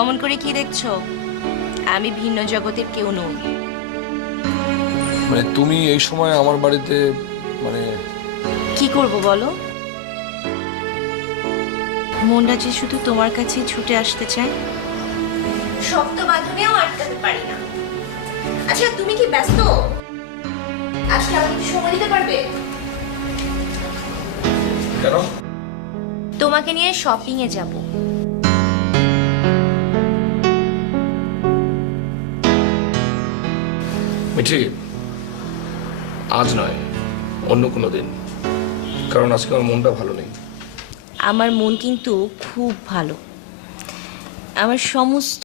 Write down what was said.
অমন করে কি দেখছো? আমি ভিন্ন জগতের কেউ নই। মানে তুমি এই সময় আমার বাড়িতে, মানে কি করব বলো? মনটা যে শুধু তোমার কাছেই ছুটে আসতে চায়। শক্ত বাঁধনেও আটকাতে পারি না। আচ্ছা, তুমি কি ব্যস্ত? আজকে আমাকে একটু সময় দিতে পারবে? কেন? তোমাকে নিয়ে শপিং এ যাব। মিঠি, আজ নয়, অন্য কোনো দিন, কারণ আজকে আমার মনটা ভালো নেই। আমার মন কিন্তু খুব ভালো। আমার সমস্ত